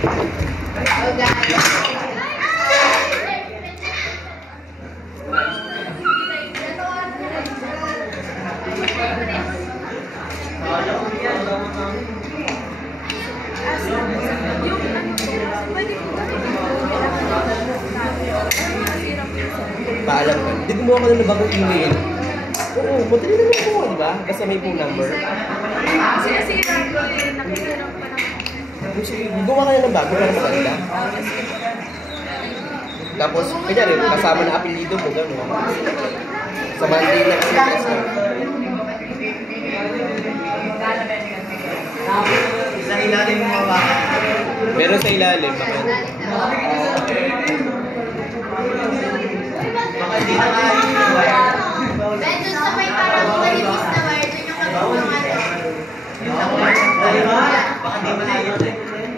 Paalam ka. Hindi gumawa ka na bagong email. Oo, madali naman po, di ba? Basta may phone number. Sinasira ko eh. Nakikiram pa naman. Gumawa ka na ng bago para maganda. Tapos, kanya rin, kasama na apelido mo, gano'n. Sa Monday lang siya. Sa ilalim mo ba? Meron sa ilalim. Baka hindi na kaya yung wire. Medyo sa may parang manipis na wire, dun yung kagulungan. Baka hindi mo na yun.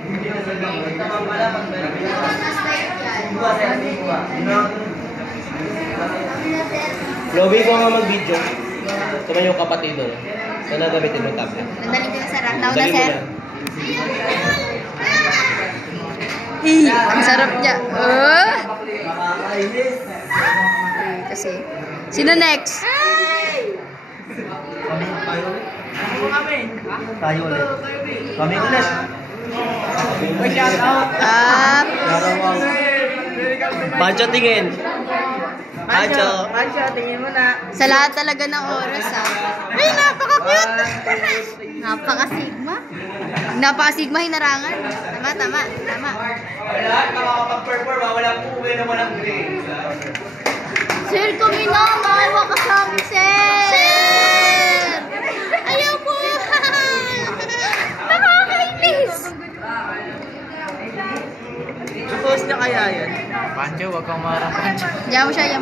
Hindi na sabihin. Tama pala pag Mas light yan. Lobby ko nga mag-video. Ito man yung kapatid doon. Sana gamitin mo tablet. Nandali ko na sir. Nauna Dali mo sir. na. Ang sarap niya. Oh! makakainis. Kasi. Sino next? Tayo ulit. Kami ulit. Shout out. Up. Pancho tingin. Pancho. Pancho, tingin mo na. Sa lahat talaga ng oras Ay, napaka-cute! Napaka-sigma. Napaka-sigma hinarangan. Tama. Lahat makakapag-perform, walang uwi na walang grades. Sir, kami na. Maawa ka sa amin, sir! Ayaw mo! Nakakainis! Suppose na kaya yan? Pancho, wag kang marang Pancho. Diyan mo siya.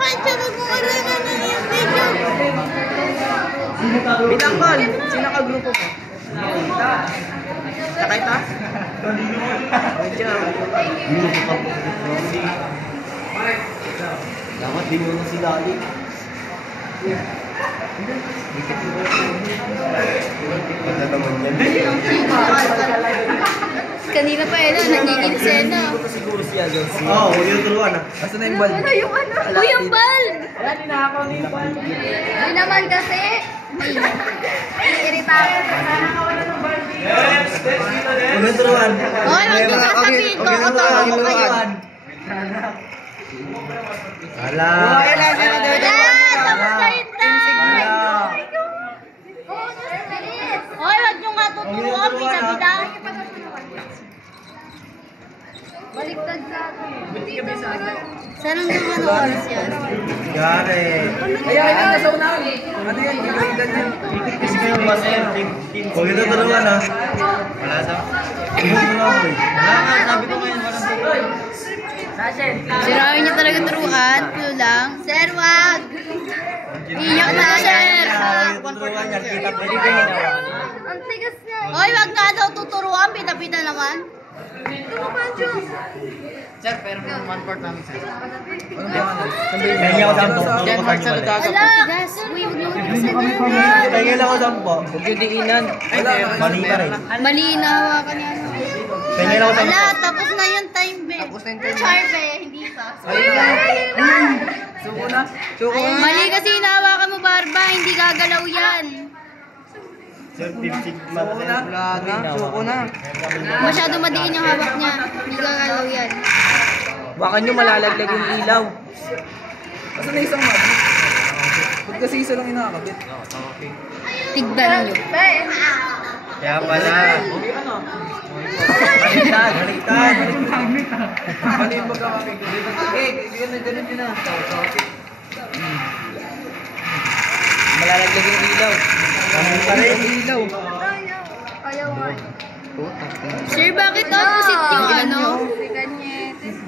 Pancho, magmumula na yung video. Bitangkol, sino ka grupo mo? Sakay ta? Dapat di mo na sila ulit. Ano naman yan? Kanina pa nanginginis Siguro siya doon siya. Oo, yung turuan ah. Asa na yung bal? Yung Uy, yung bal! Wala, ninakaw na yung bal. Hindi naman kasi. Irita ako. Huwag yung turuan. Hoy, wag niyo sasabihin ko. Kotono ko kayo. Wala. Wala! Tapos na yung time! Hoy, wag niyo nga tuturuan. Bida-bidahan niyo pa sa sunuan. Baliktad sa akin. Saan ang naman ang oras yan? Gare. Ayan, nasa unahan. Ano yan? Gagalitan yan. Kasi kayo masaya. Huwag yung turuan ah. Wala sa. Wala nga, sabi ko ngayon. Sirahin niyo talaga turuan. Pulo lang. Sir, wag! Iyak na, sir! Ang tigas niya. Hoy, wag nga daw tuturuan. Pita-pita naman. Sir, pero one part namin sir. Kaya ako sampo. Ala, tigas. Uy, wag niyo tigas na ganyan. Kaya lang ako sampo. Huwag yung diinan. Mali ka rin. Mali na hawakan niya. Kaya lang ako sampo. Ala, tapos na yung time, be. Tapos na yung time. Char, be. Hindi pa. Suko na. Suko na. Mali kasi hinahawakan mo, Barba. Hindi gagalaw yan. Sir, 50 Wala na. Suko na. Masyado madiin yung hawak niya. Hindi gagalaw yan. Baka nyo malalaglag yung ilaw. Kasi na isang mag. Ba't kasi isa lang inakabit? Tignan nyo. Kaya pala. Baliktad. Ano yung pagkakabit? Okay, ganun yun na. Malalaglag yung ilaw. Ilaw. Sir, bakit opposite yung ano?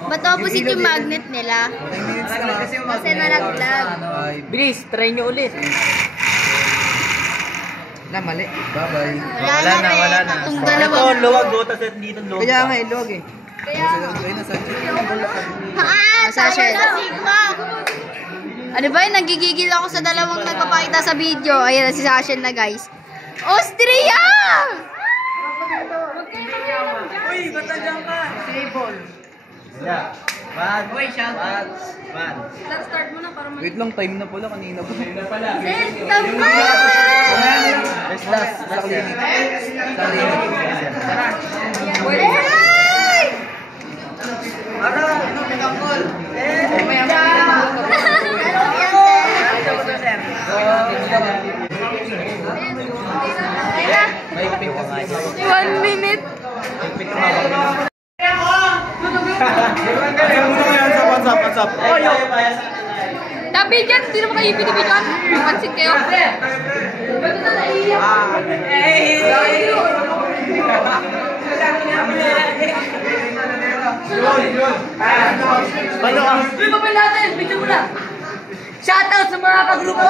Ba't opposite yung magnet nila? Kasi nalaglag. Bilis, try nyo ulit. Na, mali. Bye-bye. Wala na. Itong Ito, dalawang... luwag doon, tapos dito luwag. Kaya nga, ilog eh. Sasha na Sigma! Ano ba yun? Nagigigil ako sa dalawang nagpapakita sa video. Ayan na si Sasha na guys. Austria! Uy, ba't nandiyan ka? Stable. Yeah. Bad. Uy, shout out. Bad. Let's start muna para Wait lang, time na pala. Kanina pa. Ayun na pala. Tama! Last. Sa clinic. Sa clinic. Tara. Hey! Ano? Pinakol. One minute. What's up? Tabi dyan, hindi naman kayo binibidyoan. Pansin kayo. Ano ang? Uy, papel natin! Picture mo na! Shoutout sa mga kagrupo!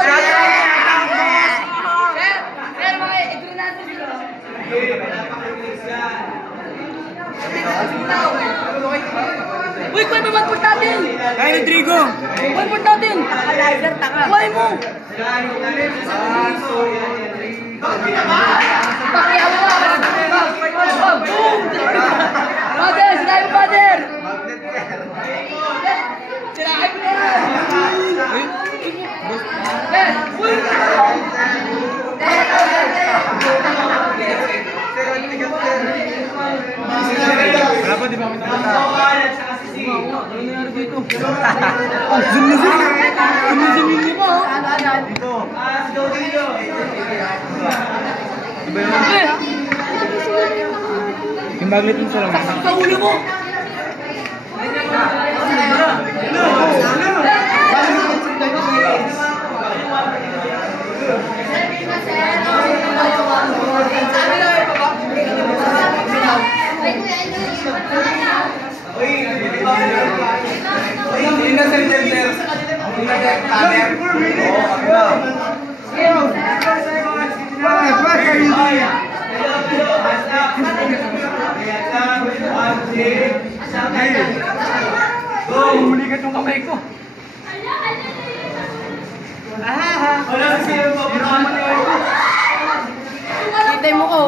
Pero mga ito natin sila. Uy, kuha mo mag-put natin! Kaya ni Trigo! Kuha mo natin! Kuha mo! Pakiyaw mo na! Boom! Father! Sinabi mo, Father! Sinabi mo na! Ben! Uy! Wala pa, di ba kami nakita? Zoom na zoom! Zoom mo! Dito! Diba yun? Yung baglit mo sa lang. Sa ulo mo! Umulikat yung kamay ko. Wala sa siya mo. Kitay mo ko.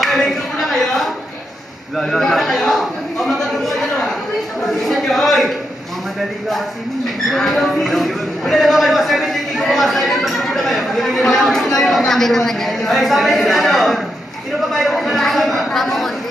Okay, may group na kayo? Wala. Kayo? O magkagrupo na naman? Isa nyo, oy! Mamadali ka kasi. Wala na ba kayo? 17 ko mga sa inyo. Magkagrupo na kayo. Sabi naman yan. Ay, sabi nila ano? Sino pa ba yung kasama? Tama konti.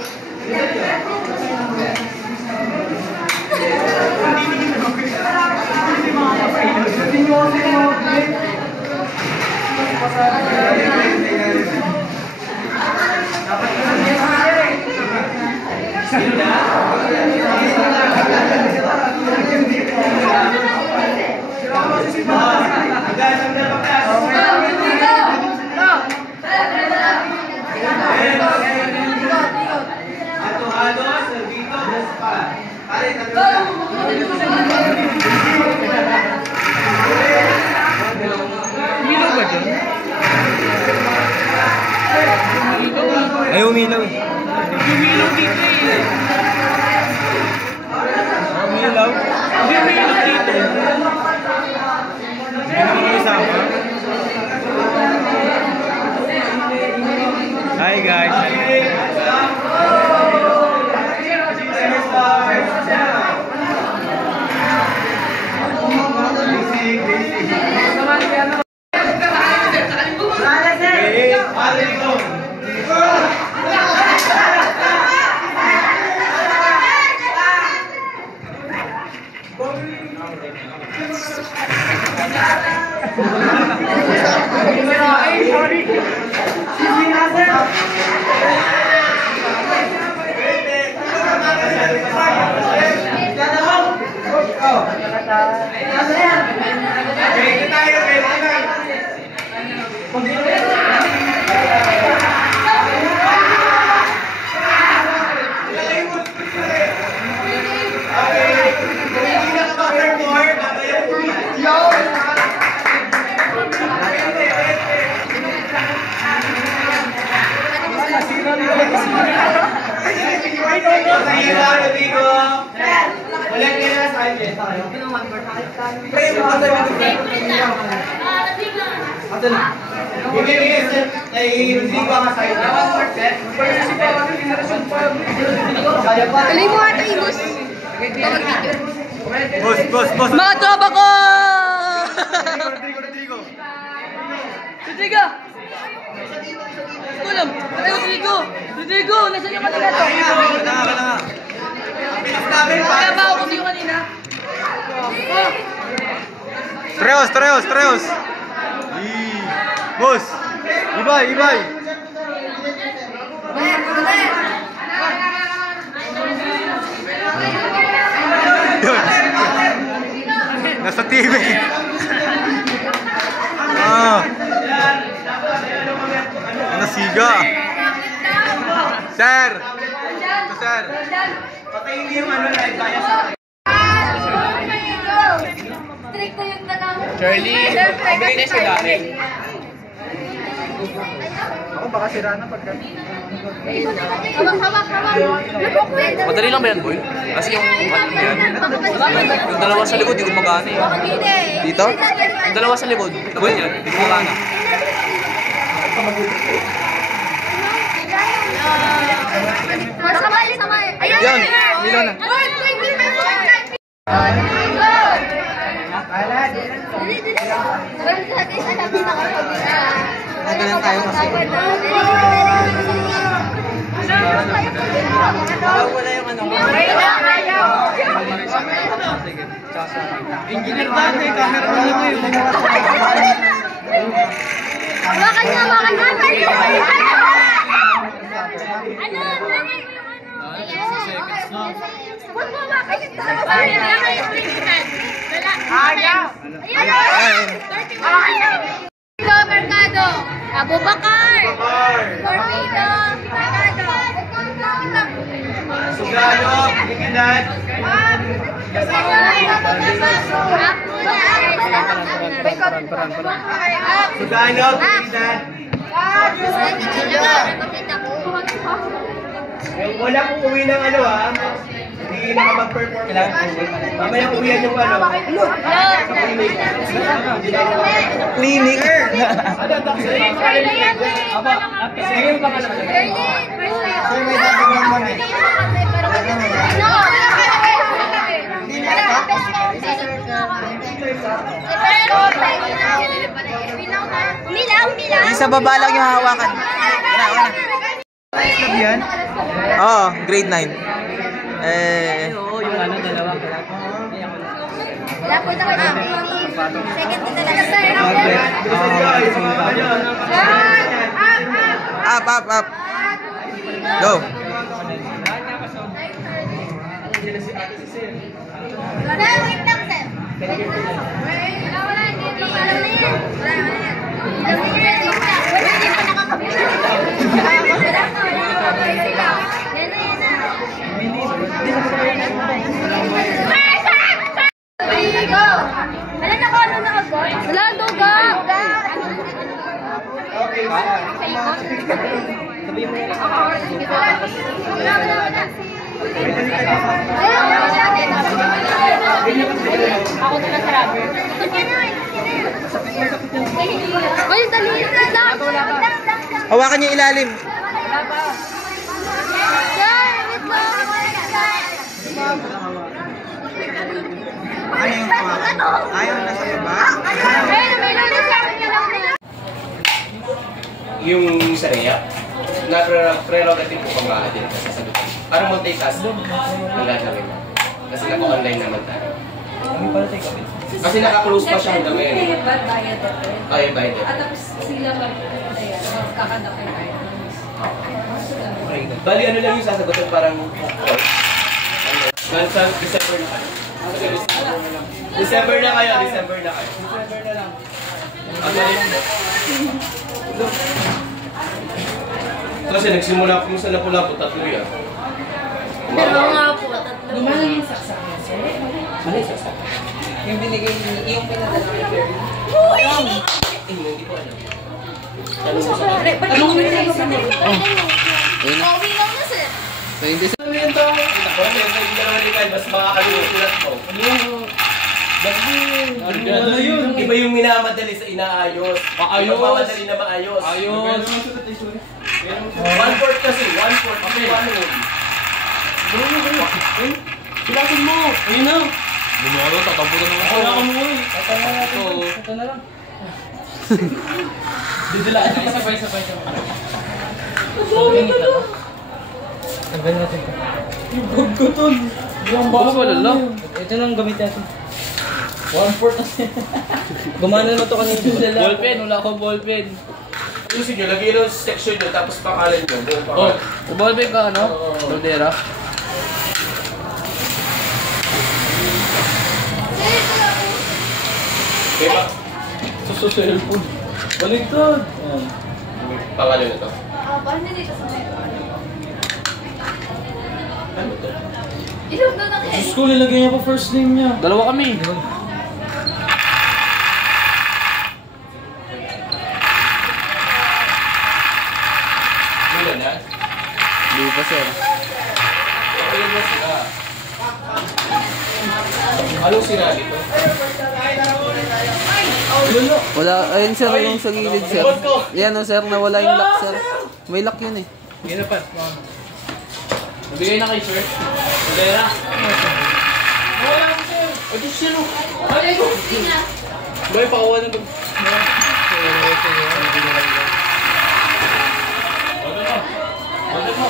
Ay, umilaw. Umilaw dito eh. Umilaw? Hindi umilaw dito. Hindi naman kami sama. Hi guys. Ito na. Ay, hindi ko nga sa'yo. Alay mo ata ibos. Boss. Mga tropa ko! Rodrigo! Kulam! Ay, Rodrigo! Nasaan yung kanina to? Kaya ba ako kasi yung kanina? Oh! Treos! Boss! Ibay! Nasa TV. Nasiga. Sir. Ito, sir. Patayin niyo yung live kaya sa akin. Stricto yung tanong. Charlie, bigay si Darren. Ako baka sira na pagka. Hawak. Madali lang ba yan, boy? Kasi yung dalawa sa likod, di ko magana eh. Dito? Yung dalawa sa likod, boy, di ko magana. Samay. Yan, Milo na. Ganun tayo kasi. Wala yung ano. Engineer ba? May camera na lang yun. Hawakan niya. Ano? Mercado, Abubakar, Torpedo, Mercado, Sugano, Bigilan. Sugano, Bigilan. Wala pong uwi ng ano ha. Hindi nakapag-perform lang. Mamaya uwihan yung ano. Sa clinic. Clinic? Ano, taxi? Aba, sige yung pangalan. Sir, may dapat lang kami. Milaw. Sa baba lang yung hawakan. Yan? Oo, grade 9. Oo, yung ano, dalawa. Wala po ito kayo. Second din talaga. Up. Go. Wait lang, sir. Wala, hindi. Alam na yan. Pwede pa nakakapit. Wala, doga. Okay. Sabihin mo yan. Ako na lang sa rubber. Uy, dali. Hawakan niyo ilalim. Ano yung hawakan? Ayaw na sa baba? Yung Saria, na-prerogative ko pang din kasi sa doon. Parang multi-task ang gagawin. Kasi naka-online naman tayo. Kasi naka-close pa siya hanggang ngayon. Ay, bayad. At tapos sila kakadakay tayo. Bali, ano lang yung sasagutin parang sa December na kayo. December na kayo. Kasi nagsimula kung sa Lapu-Lapu, tatlo yan. Pero nga po, tatlo. Lumalang yung saksak niya, sir. Ano yung sasak? Yung binigay, yung pinadala kay Perry. Hindi ko alam. Anong binigay sa mga? Pauwi lang na, sir. Ano yan to? Ako, hindi naman mas makakalimulat mo. Ano yun? Iba yung minamadali sa inaayos. Maayos. Mamadali na maayos. Ayos. 1/4 kasi. 1/4. Okay. 1/4. Silasin mo. Ayun na. Bumaro, tatampo na naman. Wala ka mo eh. Ito na lang. Didilaan na. Sabay. Sabay natin ito. Yung bag ko tol. Yung bag ko lang. Ito na ang gamit natin. 1/4 na siya. Gumana naman ito kanina. Ballpen, wala akong ballpen. Ayusin nyo, lagay nyo sa section nyo, tapos pakalan nyo. Buong Oh, pakalan. ballpen ka ano? Baldera. Okay ba? Sa cellphone. Baligtad. Pangalan nyo to. Paano dito sa Ano to? Ilog doon ang Diyos ko, nilagay niya pa first name niya. Dalawa kami. Mula na? Hindi pa sir. Okay na sila. Anong sinabi to? Wala, ayun sir, yung sa gilid sir. Yan o sir, nawala yung lock sir. May lock yun eh. Ginapat. Nabigay na kay sir. Baldera. Wala ko sir. Ay, Diyos yan o. Ay, ko. Boy, pakuha na ba? Wala mo.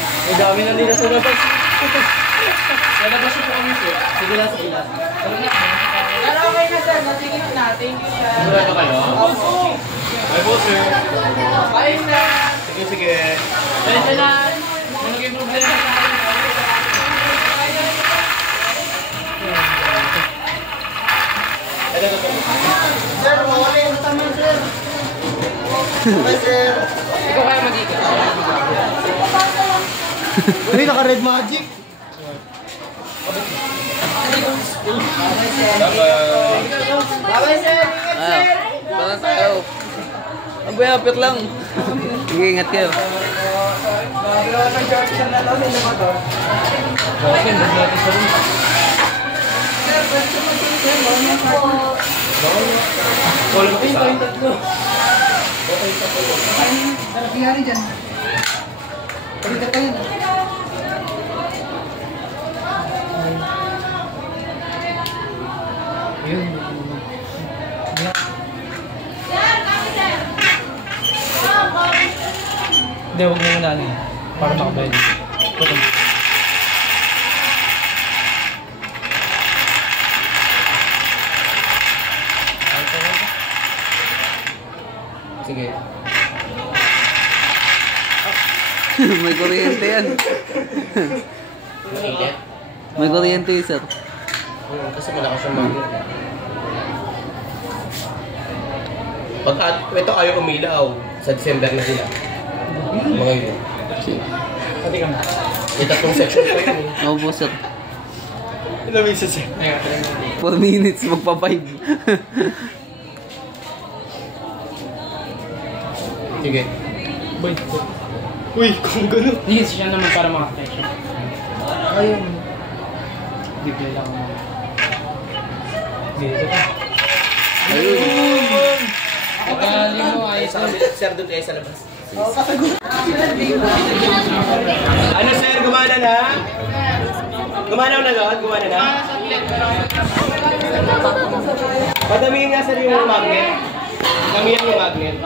Ang dami na nila sa labas. Lalabas yung po kami sir. Sige lang sa ilan. Pero okay na sir, matigil na. Thank you sir. Sigurado kayo? Ay po, sir. Bye sir. Sige, sige. Pwede na. Kung naging problema sa akin. Sir, mawala yung tama sir. Bye sir. Ikaw kaya mag-ikat. Uy, naka-red magic. Bye sir. Ah, baka tayo. Ang bayapit lang. Sige, ingat kayo. Dalawa ng George na lang nila ba to? Sir, pwede mo sir. Wala mo isa. Nangyari dyan. Pagkat kayo. Hindi, huwag mo muna ano eh. Para makabayad. Sige. May kuryente yan. Mainit? May kuryente yun sir. Kasi malakas yung magnet. Pag ito kayo umilaw, sa December na sila. Mga yun. Pati ka na. May tatlong section pa yun eh. Ako po sir. Ilang minutes sir? 4 minutes, magpa 5. Sige. Boy. Uy, kung gano'n. Hindi siya naman para makatensyon. Ayun. Bigay lang ako. Dito pa. Ayun. Pagkali mo ay Sa kabila, sir, doon kayo sa labas. Ano sir, gumana na? Gumana na lahat? Gumana na? Padamihin nga sir yung magnet. Damihan yung magnet.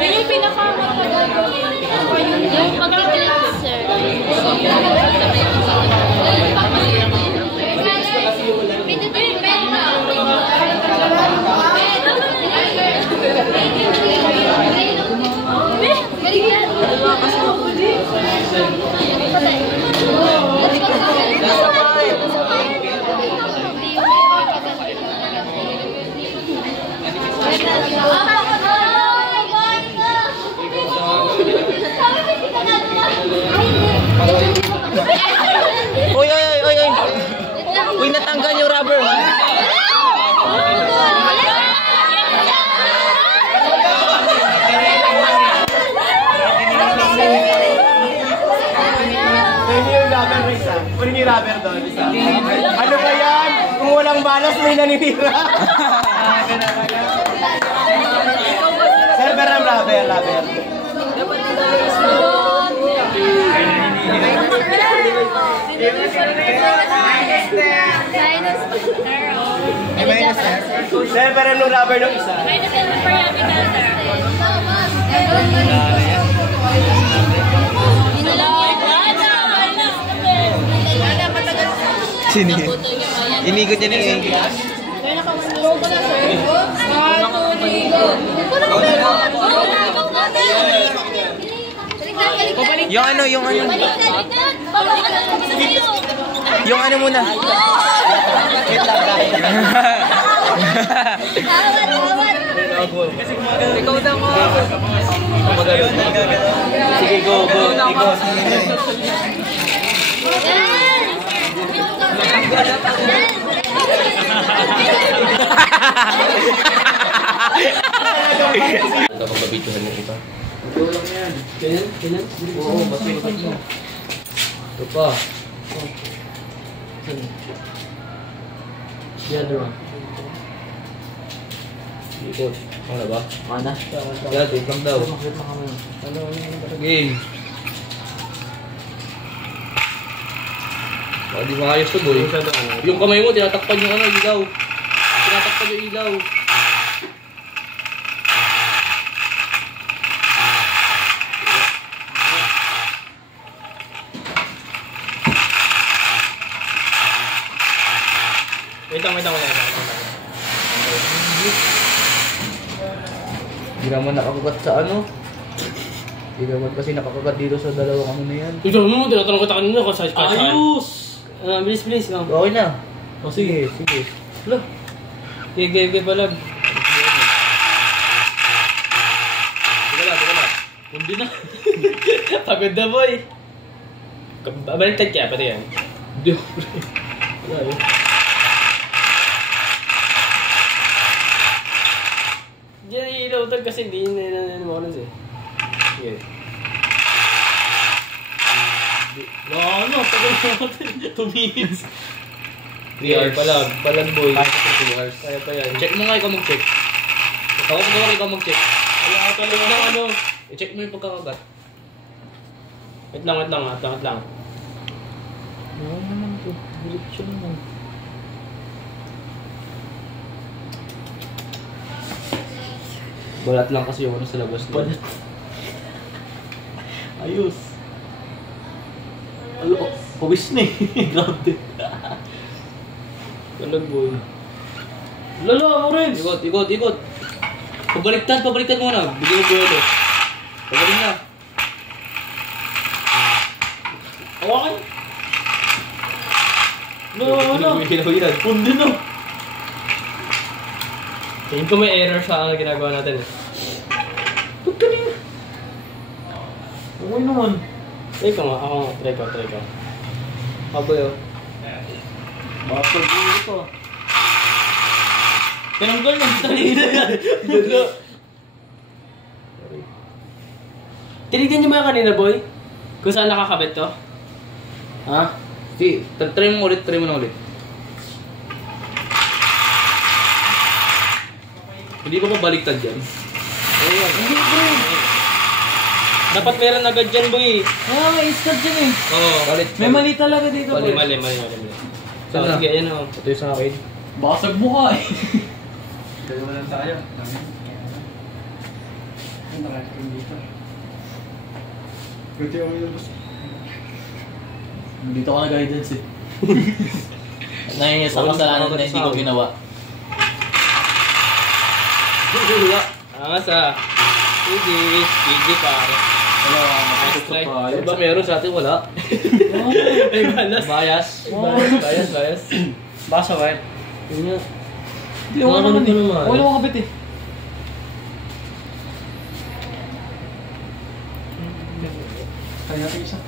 Pero yung pinakamatagal yung pag-click, sir. Pindutin, Uy, uy, uy, uy, uy. Uy, natanggal yung rubber. Tapos may naninira. Server ng rubber. Server ng rubber ng isa. Sini. Inikot niya ni Yung ano. Yung ano muna. Ikaw daw mo. Sige, go. Ito pang babituhan ng iba. Ganyan? Oo, basay ka mo. Ito pa. The other one. Ikot. Ano ba? Mana? Yeah, take lang daw. Game. Di maayos to, boy. Yung kamay mo, tinatakpan yung ilaw. Tinatakpan yung ilaw. Wait lang. Hindi naman nakakagat sa ano. Hindi naman kasi nakakagat dito sa dalawang ano na yan. Ito mo, tinatanong ko kanina kung sa saan. Ayos! Bilis. Okay na. Oh, sige. Wala. Sige, palag. Teka lang. Hindi na. Pagod na, boy. Baliktad kaya, pati yan. Hindi ako. Wala yun. Hindi na ilaw tag kasi hindi na makulas eh. Sige. Ano? Tagal natin. 2 minutes. 3 hours. Palag boy. 2 hours. Kaya pa yan. Check mo nga ikaw mag-check. Ikaw mag-check. Kaya ka talaga ng ano. I-check mo yung pagkakagat. Wait lang. Oo naman to. Direksyon naman. Balat lang kasi yung ano sa labas. Balat. Ayos. Alo, pawis na eh. Grabe. Talag boy. Lalo, ako rin. Ikot. Pabaliktad mo na. Bigyan mo buhay ito. Pabalik na. Hawakan. Ano? Yan. Pundi na. Tingin ko may error sa ginagawa natin eh. Ba't kanina? Okay naman. Try ka nga. Ako nga. Try ka. Aboy oh. Bakal buhay ko. Tinanggal na. Kanina yan. Tinignan niyo ba yung kanina boy? Kung saan nakakabit to? Ha? Si, try mo na ulit. Hindi ko pa baliktad yan. Hindi bro. Dapat meron agad dyan boy. May iskat dyan eh. Oo. May mali talaga dito boy. Mali. So, Saan na? sige, ayan o. Ito yung sa akin. Basag mo ka eh. Dalawa lang tayo. Buti ako yung gusto. Dito ka na guidance eh. Sa kasalanan na hindi ko ginawa. Sa PG pare. Diba meron sa atin wala? Ay, balas. Bias. Basa ba? Yun nga. Hindi ako naman eh. Wala ko kabit eh. Kaya natin isa.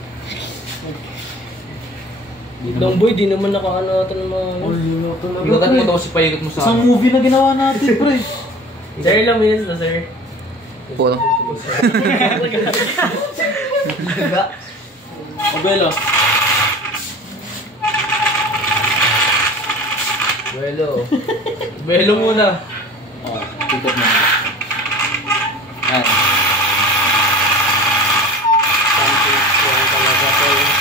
Lang boy, di naman nakaano natin ng mga... Ikat mo daw si paigot mo sa Isang movie na ginawa natin, pre. Sir, ilang minutes na sir? Puno. Abuelo. Buelo. Buelo muna. Oh, ikot mo. Yan.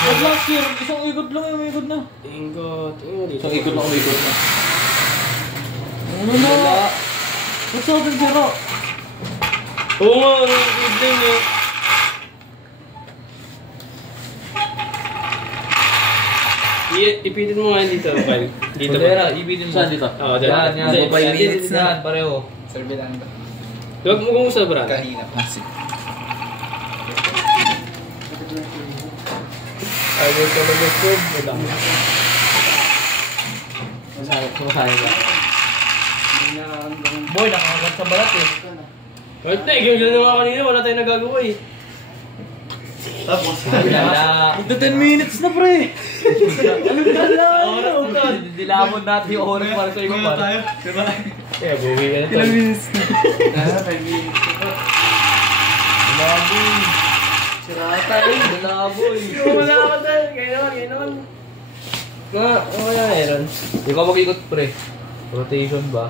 Wag lang, sir. Isang ikot lang yung ikot na. Ikot. Isang ikot na umikot na. Ano na? What's up, Zero? Oo nga, evening eh. Ipitin mo nga dito, Kyle. Dito ba? Ipitin mo. Saan dito? Oo, dyan. Yan. 5 minutes na. Pareho. Serbilan ba? Huwag mo kung sa brand. Kahina. Masig. Ay, wait ka ba gusto? Wait lang. Sumasaya ba? Boy, nakakagat sa balat eh. Wait na, gano'n naman kanina. Wala tayong nagagawa eh. Tapos. Ito 10 minutes na, pre. Anong dala? Oras. Dilamon natin yung oras para sa iyo. Tayo. Diba? Kaya, buwi ka na to. Ilang minutes na? 5 minutes na to. Dalaboy. Sirata eh. Dalaboy. Wala ka tayo. Kaya naman. Kaya meron. Hindi ko mag-ikot, pre. Rotation ba?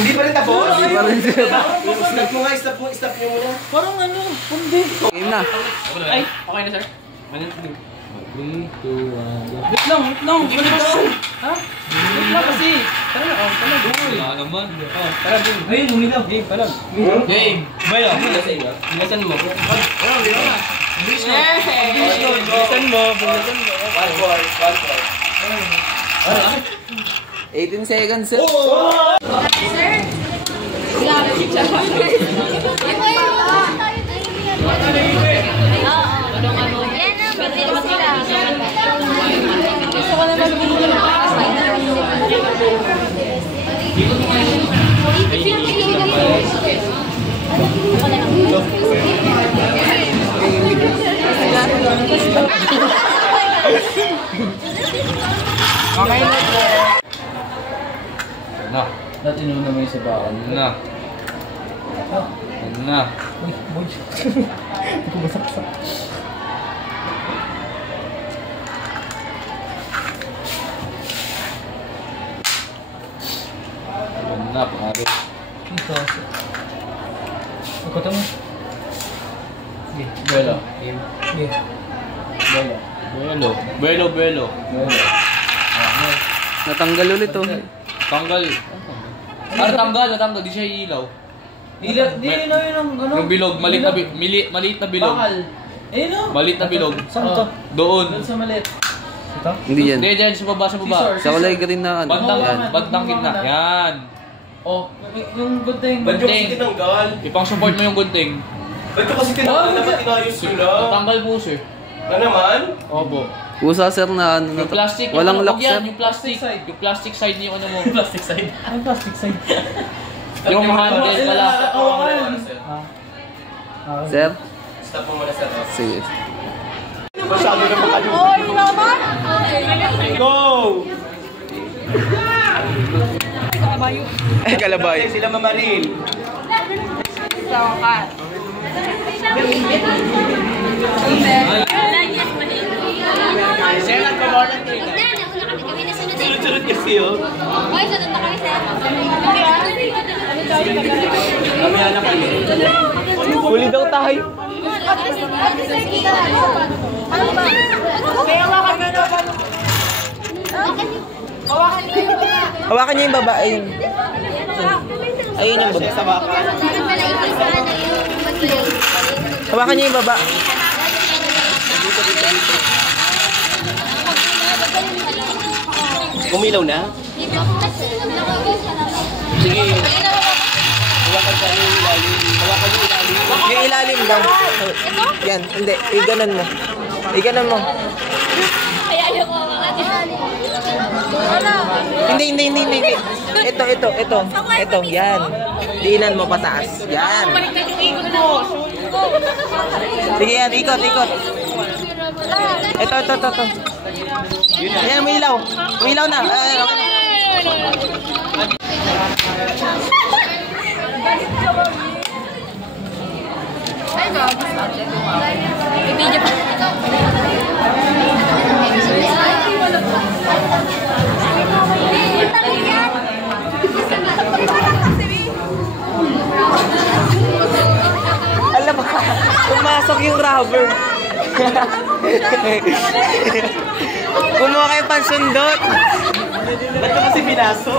Hindi pa rin tapos? Hindi pa rin siya. Stop mo nga, stop nyo muna. Parang ano? Hindi. Game na. Ay, okay na sir. 3, 2, 1. Wait lang. Wait lang. Ha? Wait lang kasi. Tara na, palag. Wala naman. Tara, game. Ayun, humilaw. Game, palag. Game. Bayo. Bilisan mo. Bilisan mo. 18 seconds, sir. Na. Natin nyo naman yung sabakan. Na. Na. Uy, boy. Hindi ko masaksak. Na, pangari. Ito. Ikutan mo. Sige. Buelo. Game. Sige. Buelo. Buelo. Buelo. Natanggal ulit, oh. Tanggal. Natanggal. Di siya ilaw. Di na yun ang ano? Yung bilog, maliit na bilog. Bakal. Eh no? Maliit na bilog. Saan to? Doon. Doon sa maliit. Ito? Hindi yan. Hindi, dyan sa baba. Sa kulay green na ano. Yan. Bandang gitna. Yan. Oh, yung gunting. Ba't yung kasi tinanggal? Ipang support mo yung gunting. Ba't yung kasi tinanggal? Dapat inayos yun lang. Tanggal po, sir. Na naman? Opo. Usa, sir, na ano na Yung to. plastic. Walang yung lock, yan, sir. yung plastic. Yung plastic side niyo ano mo. Plastic side. Ano plastic side? Yung handle pala. Oo, Sir? Stop mo muna, sir. Sige. Masyado na makalimutan. Oy, naman! Go! Kalabay. Sila Mamaril. Sir, nagpa-volunteer ka. Sunod-sunod kasi yun. Oy, sunod na kami, sir. Mamaya na kayo. Huli daw tayo. Ano ba? Kaya hawakan mo na ba? Hawakan niyo yung baba. Hawakan niyo yung baba. Ayun. Ayun yung baba. Sa baka. Hawakan niyo yung baba. Umilaw na? Sige. Hawakan sa yung ilalim. Hawakan yung ilalim. Yung ilalim daw. Yan. Hindi. Iganon mo. Iganon mo. Kaya ayaw ko hawakan. Ano? Hindi. Ito. Yan. Diinan mo pataas. Yan. Baliktad yung ikot mo. Sige yan. Ikot. Ito. Ayan, may ilaw. May ilaw na. Ay, gabi sa atin. May video pa. rubber. Kumuha kayo pansundot. Ba't ka kasi binaso?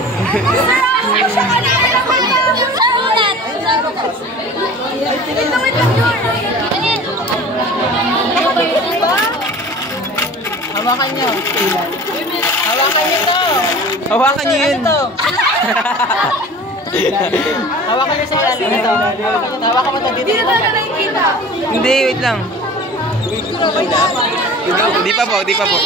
Hawakan nyo. Hawakan nyo to. Hawakan niyo yun. Hawakan nyo sa ilalim nito. Hawakan mo to dito. Hindi na nakikita. Hindi, wait lang. Di pa po.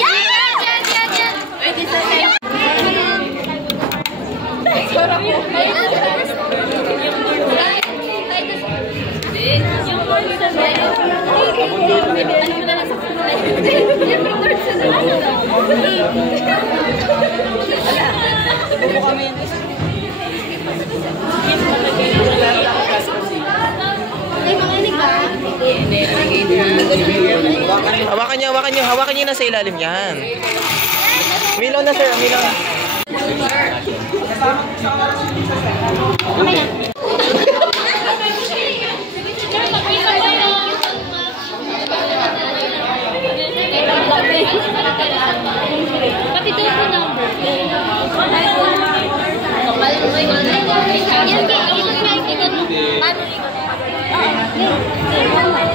Hawakan niyo na sa ilalim yan. Milaw na sir, milaw na. Pati ito yung number.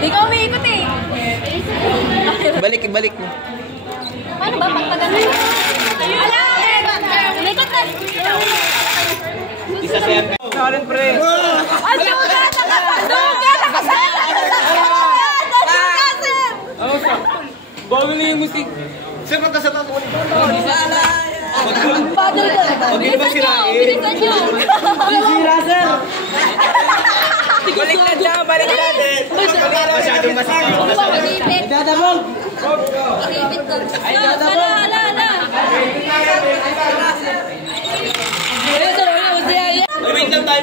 Di ka umiikot eh. Balik mo. Paano ba pagpagan? Ala! Umikot na! Isa siya. Karen pre. Aduga! Nakasala! Bago na yung musik. Sir, punta sa tato. Padol ka! Bilisan nyo! Sira, sir. Balik natin. Masyadong masakit. Pag-ipit! Dadabog. Pag-ipit ko! Ala! Wait lang tayo.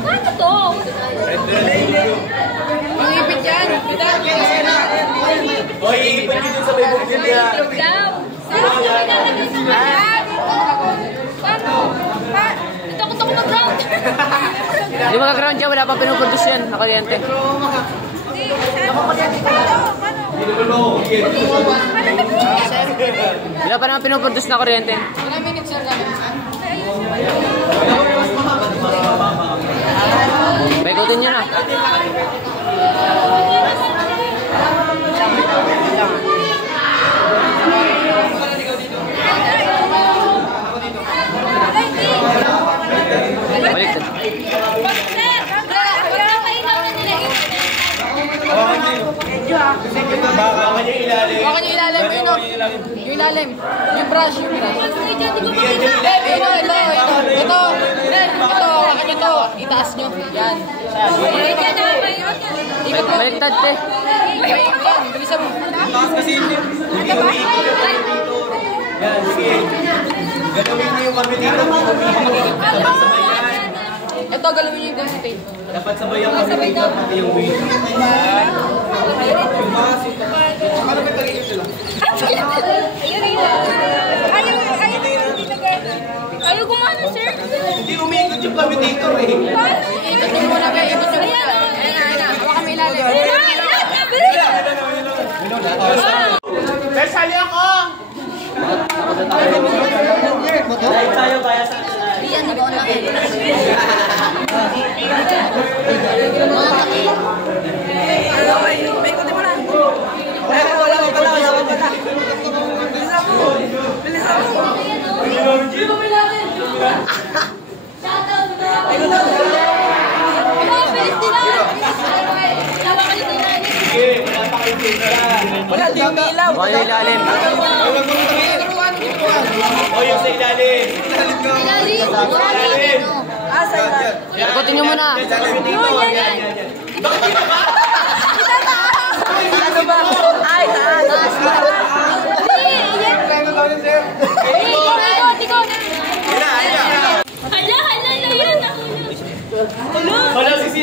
Ano to? Pangipit yan. Oy, iipon dito sa may bukid niya. Daw! Saan ko nilalagay sa bayan? Paano? Ito ko na ground! Hindi mag-ground yan. Wala pa pinupuntos yan. Nakaryente. Wala pa naman pinupuntos na kuryente. Ilang minutes yan kami? Paikutin nyo na. Balik. Baka niya ilalim. Baka nyo ilalim yun, no? Yung ilalim. Yung brush. Ito. Hawakan nyo to. Itaas nyo. Yan. Baliktad, te. Yan. Bilisan mo. Taas kasi hindi umiikot yung kami dito. Yan, sige. Galawin niyo yung kami dito. Sabay-sabay yan. Ito, galawin nyo yung gamitin. Dapat sabay ang kami dito. Pati yung wheel. Yung mga suka. Paano may pagiging sila? Ayaw gumana, sir. Hindi umiikot yung kami dito eh. Ikot nyo muna, be. Ikot nyo muna. Ayan na. Hawakan mo ilalim. Sali ako! Dahil tayo kaya sa... Iyan, nag-on lang. Wala, di umilaw. Wala yung ilalim. O yung sa ilalim. Ilalim. Ikutin nyo muna. Ano ba? Ay, taas. Ikot.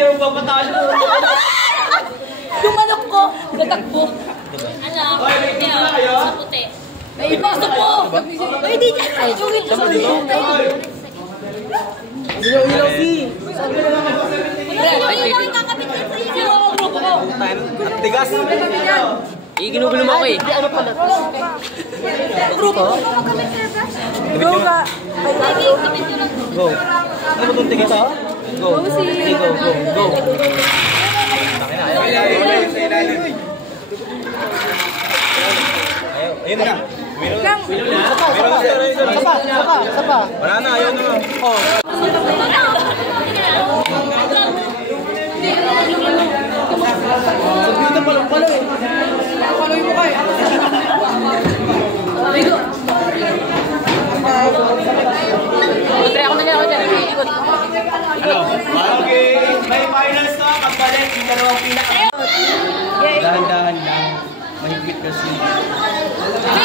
ayaw papatalo. Yung manok ko, natakbo. Ano? Sa puti. Ay, gusto ko! Ay, di niya! Ay, Ilaw-ilaw si. ilaw yung kakapit yan sa inyo! Grupo ko! Tigas. Ginugulo mo ako eh. Ano pala? Grupo ko magkamit sir, Brash? Go ka! Ay, kapit nyo lang. Go. Ano ba itong tigas ha? Go. Okay, go, go, go. Ayun na. Sapa. Wala na, ayun na. Oh. Dito pala eh. Paloy mo kayo. Ako na lang ako dyan. Ano? Okay. May finals na. Pagbalik, yung dalawang pinaka. Dahan-dahan lang. Mahigpit kasi.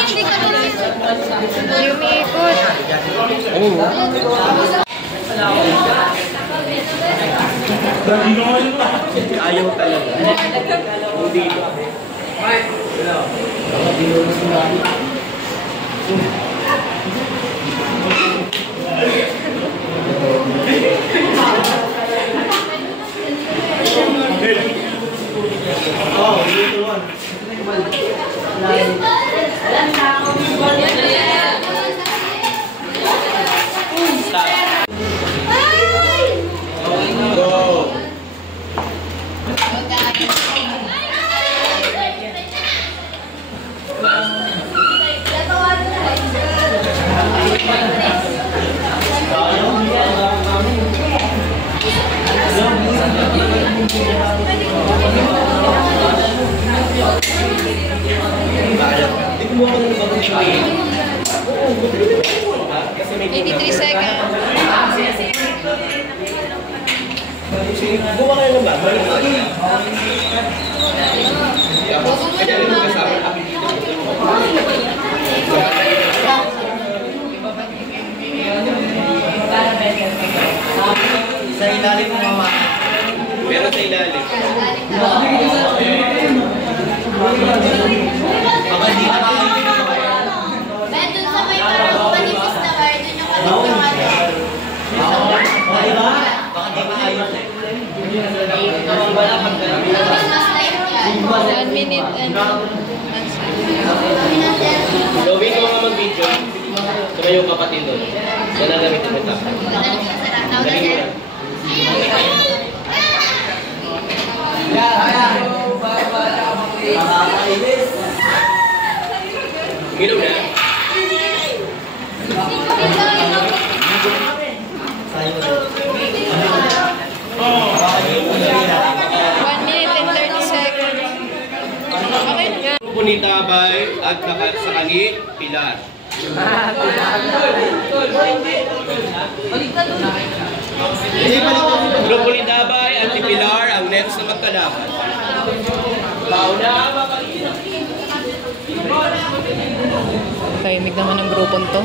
Hindi ka tuloy. Umiikot. Ayaw talaga. Hindi. Oh, dito one. Go. Buka kayo ng bag. Sa ilalim mo mama. Pero sa ilalim. Baka hindi na kayo. Ben, dun sa may parang manipis na wire, dun yung kalip yung Diba? Baka di maayos eh. Mas light yan. 1 minute and... Gawin ko nga mag-video. Saka yung kapatid doon. Nanagamit mo ito. Galing mo lang. Gilom na. Punitabay at sa kanit, pilar. Grupo Punitabay at Pilar ang next na magkalaban. Tahimik naman ang grupong to.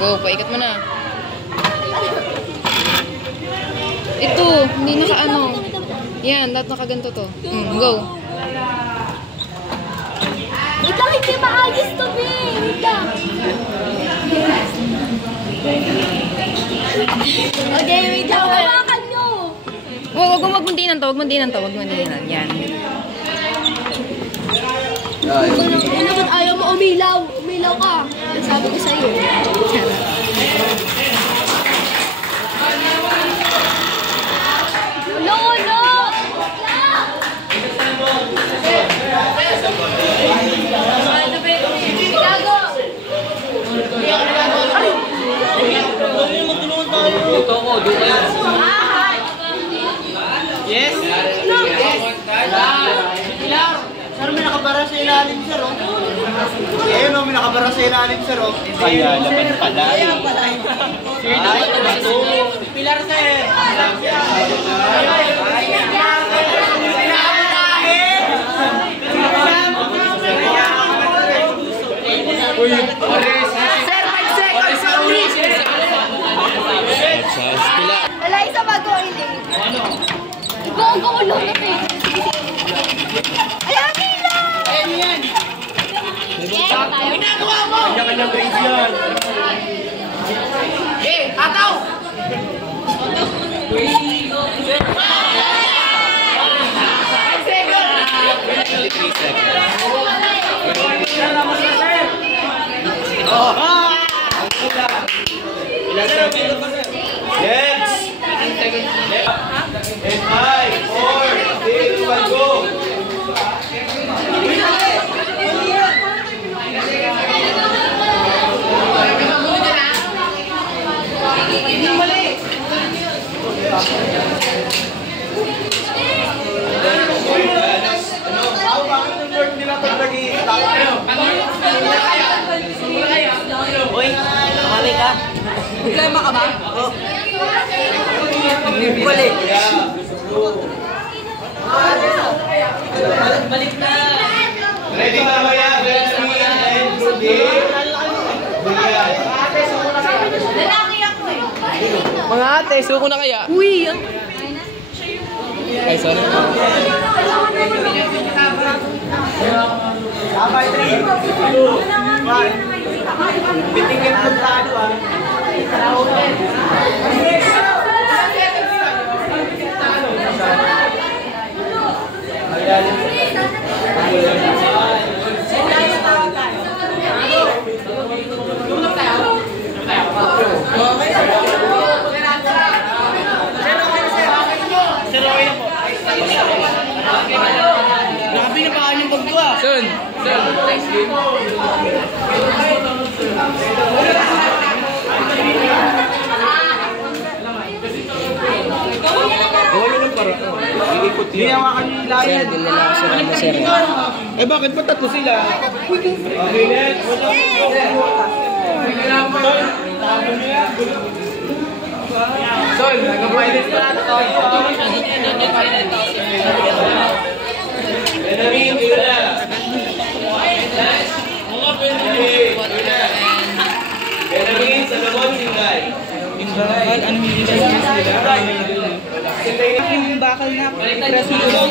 Go, paikat mo na. Ito, hindi naka-ano. Yan, lahat nakaganto to. Go. Wait lang, hindi maayos to, be. Wait lang. Okay, wait lang. Hawakan nyo. Huwag mong magmundinan to, huwag mundinan to, huwag mundinan. Yan. Ano ba't ayaw mo umilaw? Umilaw ka. Sabi ko sa'yo. No, no! Dito ako, dito yan. Yes? Sir, may nakabara sa ilalim, sir, oh. Ayun, oh, may nakabara sa ilalim, sir, oh. Kaya laban pala. Kaya pala. Sir, dapat naman ito. Pilar, sir. Uy, Wala isa bago iling. Ibuong ko ulo na ito. Ayan nila! Ayan yan! Ginagawa mo! Kanya-kanyang grades yan. Eh, tataw! Next! 5, 4, 3, 2, 1, go! Bakit yung Lord nila pag nag-i-stop? Uy, kamali ka? Problema ka ba? Balik. Balik na! Ready mamaya? Lalaki ako eh. Mga ate, suko na kaya? Uy, yan. Ay, sorry. Sabay 3, 2, 1. Bitingin mo talo ah. Grabe na pa yung pagkuha. Son, nice game. Hindi hawakan yung layan. Hindi nila ako sila na sir. Eh bakit ba tatlo sila? Okay, next. Son, nag-finance pa natin to. Benjamin, dito na. Benjamin, Salomon, Singay. Anong hindi sila? Yung bakal na. Preso yun.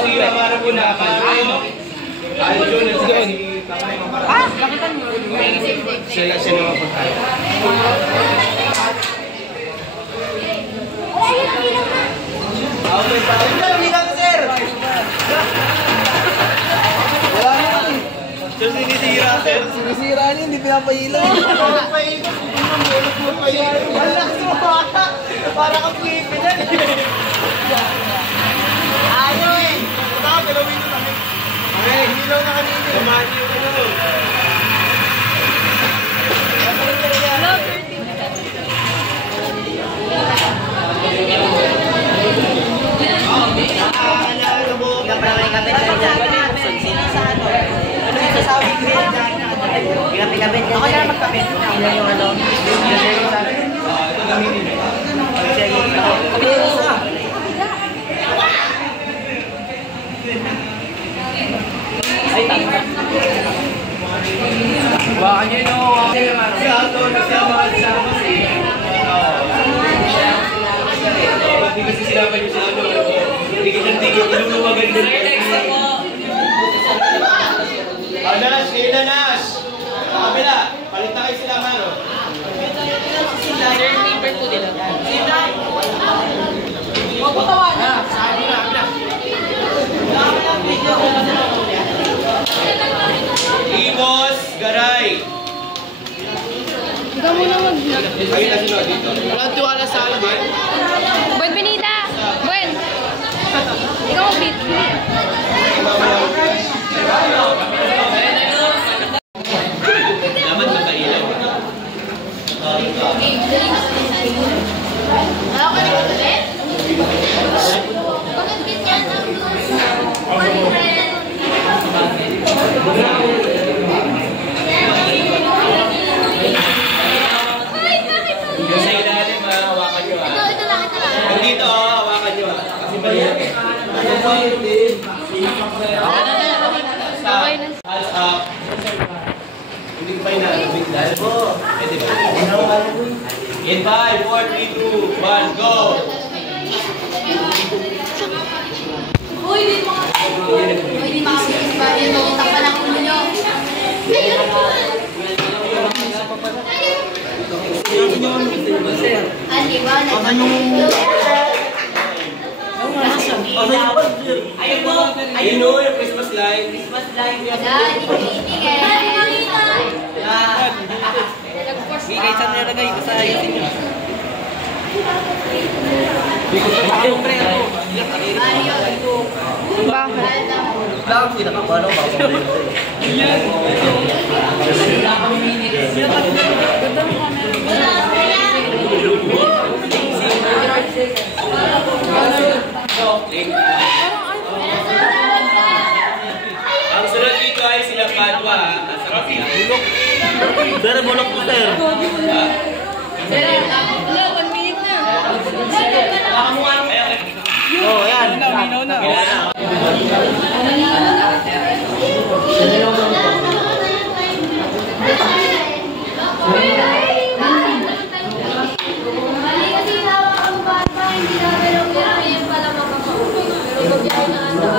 Si Amara po na. Ayun, let's go. Bakitan mo. Sila naman po tayo. Sir, sinisira, sir. Sinisira niya, hindi pinapahilaw. Malakas mo bata. Para kang pipilan. Ayaw eh. Ito, galawin mo namin. Okay, hilaw na kanina. Kumani yung ano. Ano mo? Kapit ka dyan. Sino sa ano? Ano yung sasawing grade dyan? Kapit-kapit ka. Ako na magkapit. Ilan yung ano? Ito gamitin eh. Kapit mo sa. Ay, tama. Baka nyo yung Si Ato, nasama si... Hindi kasi sinapan yung si Ato. Tigit ang tigit, iluluwagan din. Nash, kailan Nash? Sa kabila, palita kayo sila Maro. Ibos, Garay. Ikaw muna mag... Ayun na sila dito. walang tiwala sa akin. Buen, Benita! Buen! Ikaw mag-beat. Dapat magkailaw. Ako ka rin ulit? Bakit ganyan Yung sa ilalim, hawakan nyo. Ito lang. Dito, hawakan nyo. Kasi mali. Hands up. Hindi ko pa inaalabig dahil po. Pwede ba? In 5, 4, 3, 2, 1, go! Uy, di makakabigis ba? Yan, makitak pa lang ulo nyo. Andi ba? Ayun o, yung Christmas light. Kahit saan nilagay ko sa ayusin nyo. Bakit? Lang, pinakapano, mapapalito eh. Ang sunod dito ay sila Padua. Nasa kapila. Sir, bulok po sir. Wala, 1 minute na. Oh, yan. Minaw na. Kasi hawak ang bata, hindi na pero yan pala makakauwi. Pero pag yan na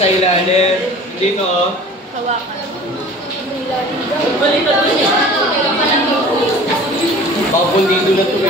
Sa ilalim. Dito oh. Baka kung dito na ito eh.